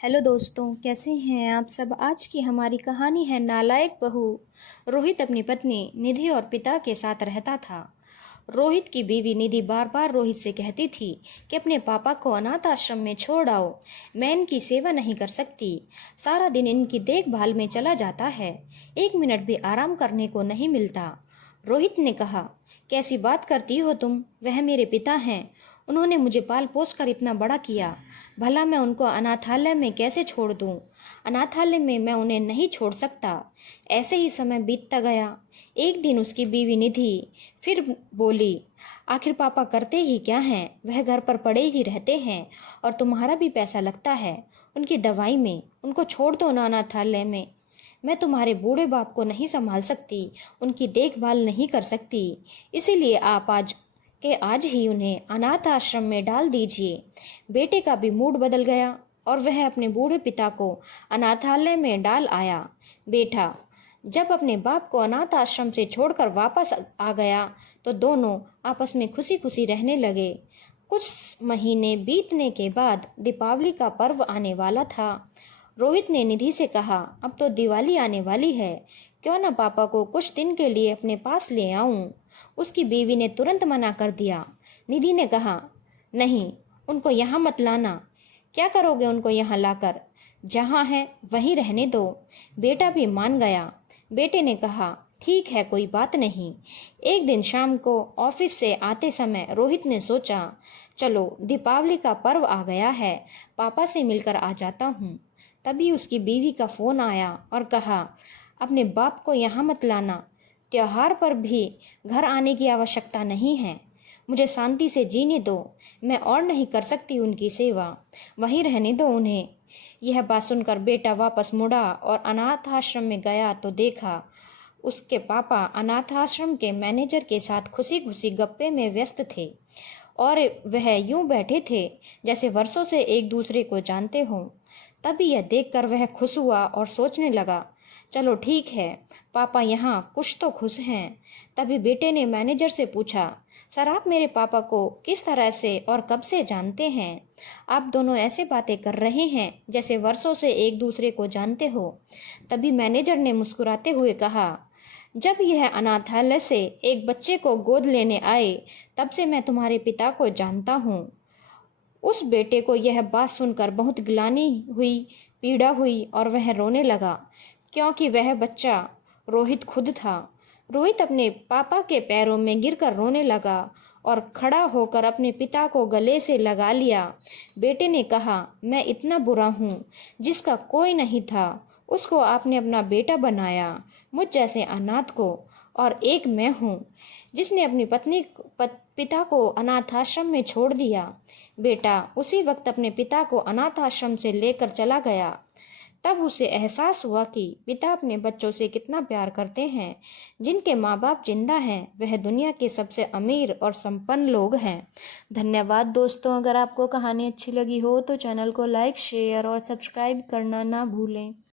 Hello दोस्तों, कैसे हैं आप सब। आज की हमारी कहानी है नालायक बहू। रोहित अपनी पत्नी निधि और पिता के साथ रहता था। रोहित की बीवी निधि बार बार रोहित से कहती थी कि अपने पापा को अनाथ आश्रम में छोड़ आओ, मैं इनकी सेवा नहीं कर सकती। सारा दिन इनकी देखभाल में चला जाता है, एक मिनट भी आराम करने को नहीं मिलता। रोहित ने कहा, कैसी बात करती हो तुम, वह मेरे पिता हैं। उन्होंने मुझे पाल पोस कर इतना बड़ा किया, भला मैं उनको अनाथालय में कैसे छोड़ दूं। अनाथालय में मैं उन्हें नहीं छोड़ सकता। ऐसे ही समय बीतता गया। एक दिन उसकी बीवी निधि फिर बोली, आखिर पापा करते ही क्या हैं, वह घर पर पड़े ही रहते हैं और तुम्हारा भी पैसा लगता है उनकी दवाई में। उनको छोड़ दो ना अनाथालय में। मैं तुम्हारे बूढ़े बाप को नहीं संभाल सकती, उनकी देखभाल नहीं कर सकती, इसीलिए आप आज ही उन्हें अनाथ आश्रम में डाल दीजिए। बेटे का भी मूड बदल गया और वह अपने बूढ़े पिता को अनाथालय में डाल आया। बेटा जब अपने बाप को अनाथ आश्रम से छोड़कर वापस आ गया तो दोनों आपस में खुशी खुशी रहने लगे। कुछ महीने बीतने के बाद दीपावली का पर्व आने वाला था। रोहित ने निधि से कहा, अब तो दिवाली आने वाली है, क्यों न पापा को कुछ दिन के लिए अपने पास ले आऊं। उसकी बीवी ने तुरंत मना कर दिया। निधि ने कहा, नहीं, उनको यहाँ मत लाना। क्या करोगे उनको यहाँ लाकर, जहाँ है वहीं रहने दो। बेटा भी मान गया। बेटे ने कहा, ठीक है, कोई बात नहीं। एक दिन शाम को ऑफिस से आते समय रोहित ने सोचा, चलो दीपावली का पर्व आ गया है, पापा से मिलकर आ जाता हूँ। तभी उसकी बीवी का फोन आया और कहा, अपने बाप को यहाँ मत लाना, त्योहार पर भी घर आने की आवश्यकता नहीं है। मुझे शांति से जीने दो, मैं और नहीं कर सकती उनकी सेवा, वहीं रहने दो उन्हें। यह बात सुनकर बेटा वापस मुड़ा और अनाथ आश्रम में गया तो देखा उसके पापा अनाथ आश्रम के मैनेजर के साथ खुशी खुशी गप्पे में व्यस्त थे और वह यूं बैठे थे जैसे वर्षों से एक दूसरे को जानते हों। तभी यह देखकर वह खुश हुआ और सोचने लगा, चलो ठीक है, पापा यहाँ कुछ तो खुश हैं। तभी बेटे ने मैनेजर से पूछा, सर आप मेरे पापा को किस तरह से और कब से जानते हैं। आप दोनों ऐसे बातें कर रहे हैं जैसे वर्षों से एक दूसरे को जानते हो। तभी मैनेजर ने मुस्कुराते हुए कहा, जब यह अनाथालय से एक बच्चे को गोद लेने आए तब से मैं तुम्हारे पिता को जानता हूँ। उस बेटे को यह बात सुनकर बहुत ग्लानि हुई, पीड़ा हुई और वह रोने लगा, क्योंकि वह बच्चा रोहित खुद था। रोहित अपने पापा के पैरों में गिरकर रोने लगा और खड़ा होकर अपने पिता को गले से लगा लिया। बेटे ने कहा, मैं इतना बुरा हूँ, जिसका कोई नहीं था उसको आपने अपना बेटा बनाया, मुझ जैसे अनाथ को, और एक मैं हूँ जिसने अपनी पिता को अनाथ आश्रम में छोड़ दिया। बेटा उसी वक्त अपने पिता को अनाथ आश्रम से लेकर चला गया। तब उसे एहसास हुआ कि पिता अपने बच्चों से कितना प्यार करते हैं। जिनके माँ बाप जिंदा हैं वह दुनिया के सबसे अमीर और संपन्न लोग हैं। धन्यवाद दोस्तों। अगर आपको कहानी अच्छी लगी हो तो चैनल को लाइक, शेयर और सब्सक्राइब करना ना भूलें।